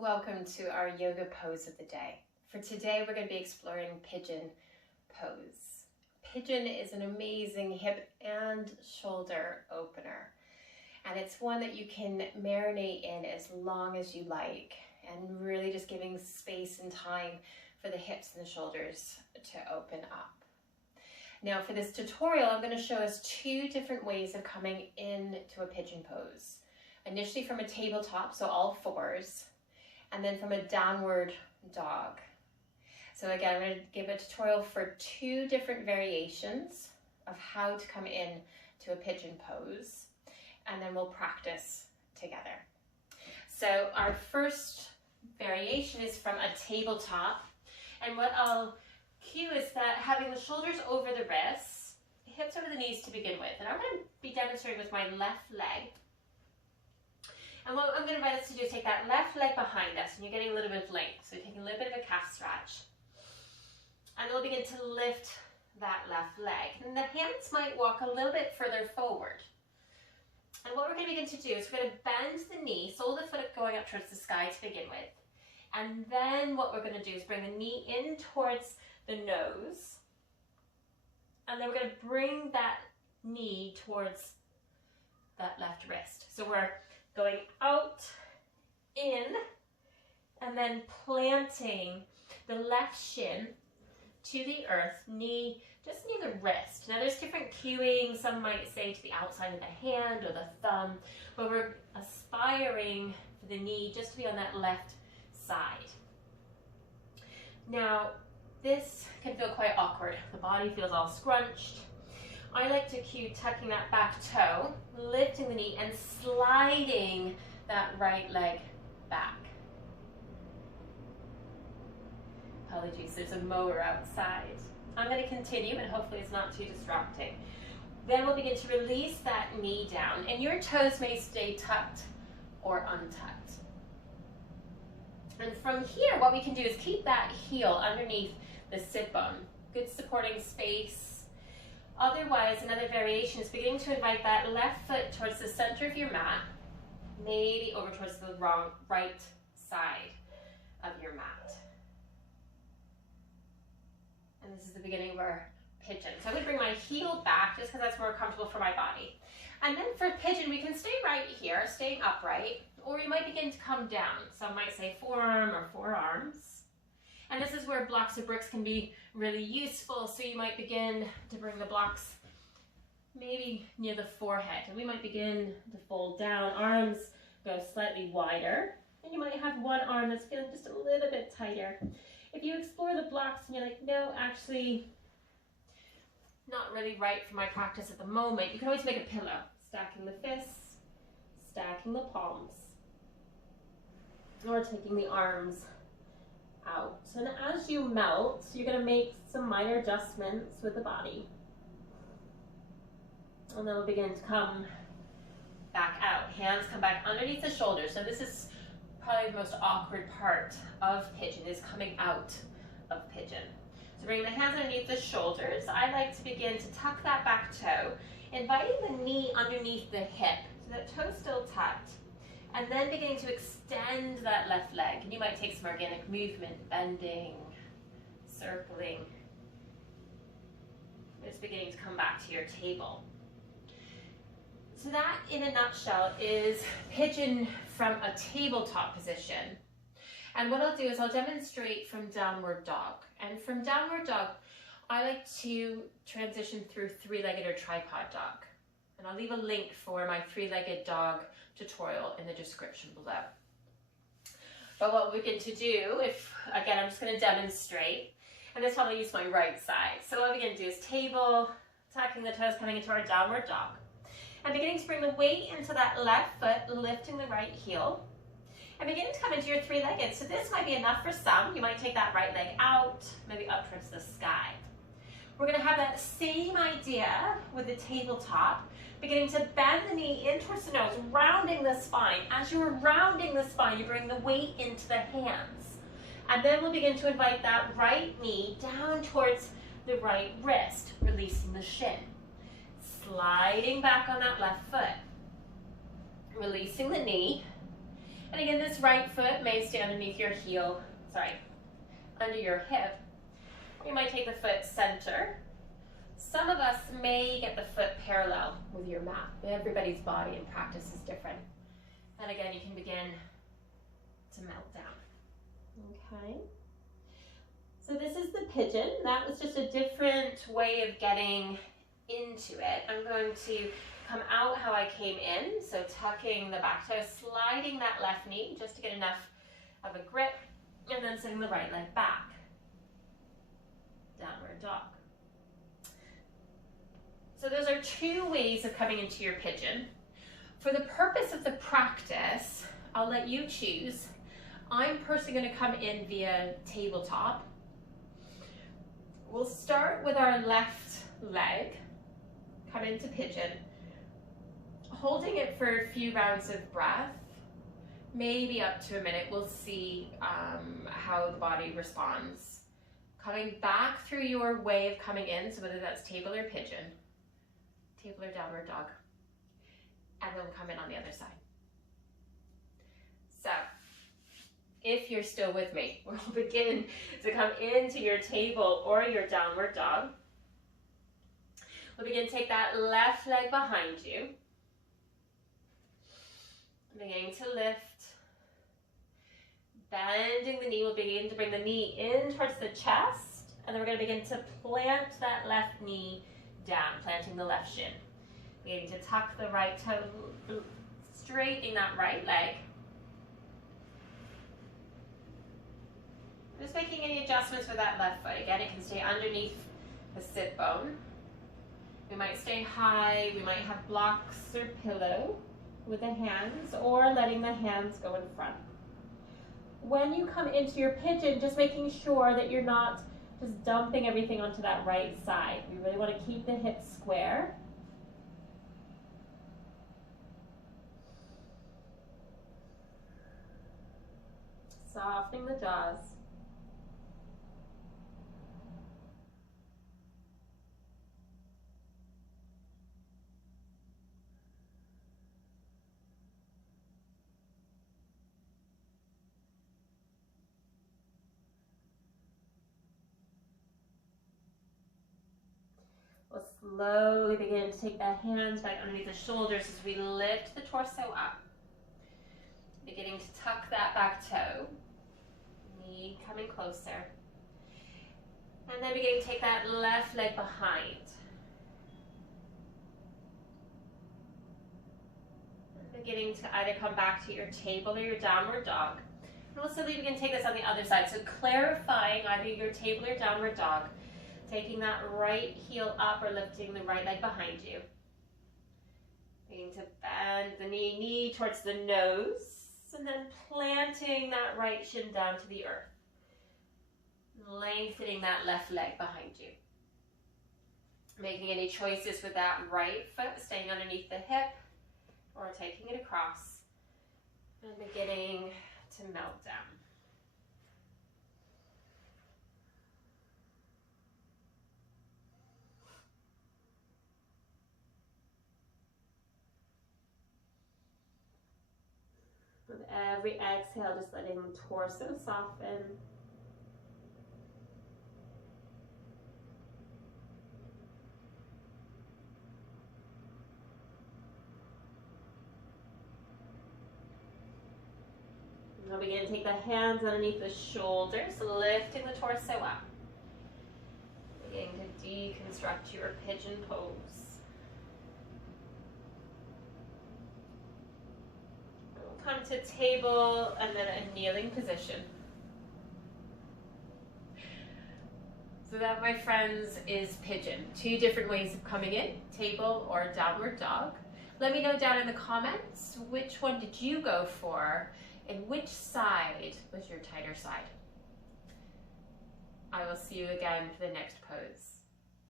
Welcome to our yoga pose of the day. For today, we're going to be exploring Pigeon Pose. Pigeon is an amazing hip and shoulder opener, and it's one that you can marinate in as long as you like, and really just giving space and time for the hips and the shoulders to open up. Now for this tutorial, I'm going to show us two different ways of coming into a pigeon pose. Initially from a tabletop, so all fours, and then from a downward dog. So again, I'm going to give a tutorial for two different variations of how to come in to a pigeon pose, and then we'll practice together. So our first variation is from a tabletop, and what I'll cue is that having the shoulders over the wrists, hips over the knees to begin with, and I'm going to be demonstrating with my left leg. And what I'm going to invite us to do is take that left leg behind us, and you're getting a little bit of length. So you're taking a little bit of a calf stretch. And we'll begin to lift that left leg. And the hands might walk a little bit further forward. And what we're going to begin to do is we're going to bend the knee, sole of the foot going up towards the sky to begin with. And then what we're going to do is bring the knee in towards the nose. And then we're going to bring that knee towards that left wrist. So we're going out, in, and then planting the left shin to the earth, knee just near the wrist. Now there's different cueing, some might say to the outside of the hand or the thumb, but we're aspiring for the knee just to be on that left side. Now this can feel quite awkward. The body feels all scrunched. I like to cue tucking that back toe, lifting the knee, and sliding that right leg back. Apologies, there's a mower outside. I'm going to continue, and hopefully it's not too distracting. Then we'll begin to release that knee down, and your toes may stay tucked or untucked. And from here, what we can do is keep that heel underneath the sit bone. Good supporting space. Otherwise, another variation is beginning to invite that left foot towards the center of your mat, maybe over towards the right side of your mat. And this is the beginning of our pigeon. So I'm going to bring my heel back just because that's more comfortable for my body. And then for pigeon, we can stay right here, staying upright, or you might begin to come down. Some might say forearm or forearms. And this is where blocks of bricks can be really useful. So you might begin to bring the blocks maybe near the forehead. And we might begin to fold down. Arms go slightly wider. And you might have one arm that's feeling just a little bit tighter. If you explore the blocks and you're like, no, actually, not really right for my practice at the moment, you can always make a pillow. Stacking the fists, stacking the palms, or taking the arms out. And as you melt, you're going to make some minor adjustments with the body. And then we'll begin to come back out. Hands come back underneath the shoulders. So this is probably the most awkward part of pigeon, is coming out of pigeon. So bring the hands underneath the shoulders. I like to begin to tuck that back toe, inviting the knee underneath the hip, so that toe's still tucked. And then beginning to extend that left leg. And you might take some organic movement, bending, circling. Just beginning to come back to your table. So that, in a nutshell, is pigeon from a tabletop position. And what I'll do is I'll demonstrate from downward dog. And from downward dog, I like to transition through three-legged or tripod dog. And I'll leave a link for my three-legged dog tutorial in the description below. But what we're going to do, again, I'm just going to demonstrate, and this time I'll use my right side. So what we're going to do is table, tucking the toes, coming into our downward dog, and beginning to bring the weight into that left foot, lifting the right heel, and beginning to come into your three-legged. So this might be enough for some. You might take that right leg out, maybe up towards the sky. We're going to have that same idea with the tabletop, beginning to bend the knee in towards the nose, rounding the spine. As you're rounding the spine, you bring the weight into the hands. And then we'll begin to invite that right knee down towards the right wrist, releasing the shin. Sliding back on that left foot. Releasing the knee. And again, this right foot may stay underneath your heel, under your hip. You might take the foot center. Some of us may get the foot parallel with your mat. Everybody's body and practice is different. And again, you can begin to melt down. Okay. So this is the pigeon. That was just a different way of getting into it. I'm going to come out how I came in. So tucking the back toe, sliding that left knee just to get enough of a grip, and then sending the right leg back. Downward dog. So those are two ways of coming into your pigeon. For the purpose of the practice, I'll let you choose. I'm personally going to come in via tabletop. We'll start with our left leg, come into pigeon, holding it for a few rounds of breath, maybe up to a minute. We'll see how the body responds. Coming back through your way of coming in, so whether that's table or pigeon, table or downward dog, and then we'll come in on the other side. So, if you're still with me, we'll begin to come into your table or your downward dog. We'll begin to take that left leg behind you. Beginning to lift. Bending the knee, we'll begin to bring the knee in towards the chest, and then we're going to begin to plant that left knee down, planting the left shin. Beginning to tuck the right toe, straightening that right leg. Just making any adjustments with that left foot. Again, it can stay underneath the sit bone. We might stay high, we might have blocks or pillow with the hands, or letting the hands go in front. When you come into your pigeon, just making sure that you're not just dumping everything onto that right side. We really want to keep the hips square. Softening the jaws. We'll slowly begin to take the hands back underneath the shoulders as we lift the torso up. Beginning to tuck that back toe. Knee coming closer. And then beginning to take that left leg behind. And beginning to either come back to your table or your downward dog. And we'll slowly begin to take this on the other side. So clarifying either your table or downward dog. Taking that right heel up or lifting the right leg behind you. Beginning to bend the knee towards the nose, and then planting that right shin down to the earth. Lengthening that left leg behind you. Making any choices with that right foot, staying underneath the hip, or taking it across, and beginning to melt down. With every exhale, just letting the torso soften. Now begin to take the hands underneath the shoulders, lifting the torso up. Beginning to deconstruct your pigeon pose. Come to table and then a kneeling position. So that, my friends, is pigeon. Two different ways of coming in, table or downward dog. Let me know down in the comments, which one did you go for and which side was your tighter side? I will see you again for the next pose.